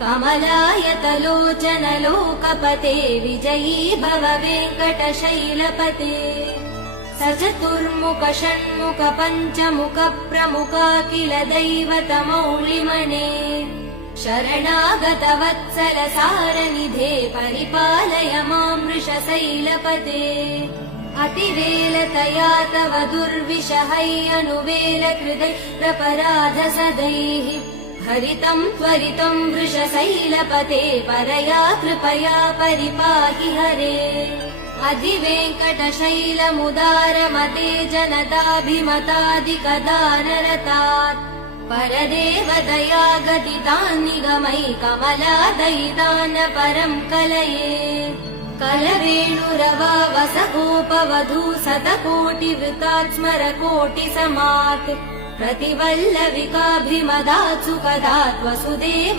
कमलायतलोचन लोकपते विजयी भव वेङ्कटशैलपते सचतुर्मुख षण्मुख पञ्चमुख प्रमुखाखिल दैवतमौलिमने शरणागत वत्सल सारनिधे परिपालय मां वृषशैलपते अतिवेलतया तव दुर्विषहैरनुवेल कृदै प्रपराध सदैः हरितं त्वरितं वृषशैलपते परया कृपया परिपाहि हरे अधिवेङ्कटशैलमुदारमते जनताभिमतादिकदानरतात् परदेव दया गदितान् निगमै कमलादयितान् परं कलये कलवेणुरवा वसगोपवधू शतकोटिवृतात् स्मरकोटिसमात् प्रतिवल्लविकाभिमदात् सुखदात् वसुदेव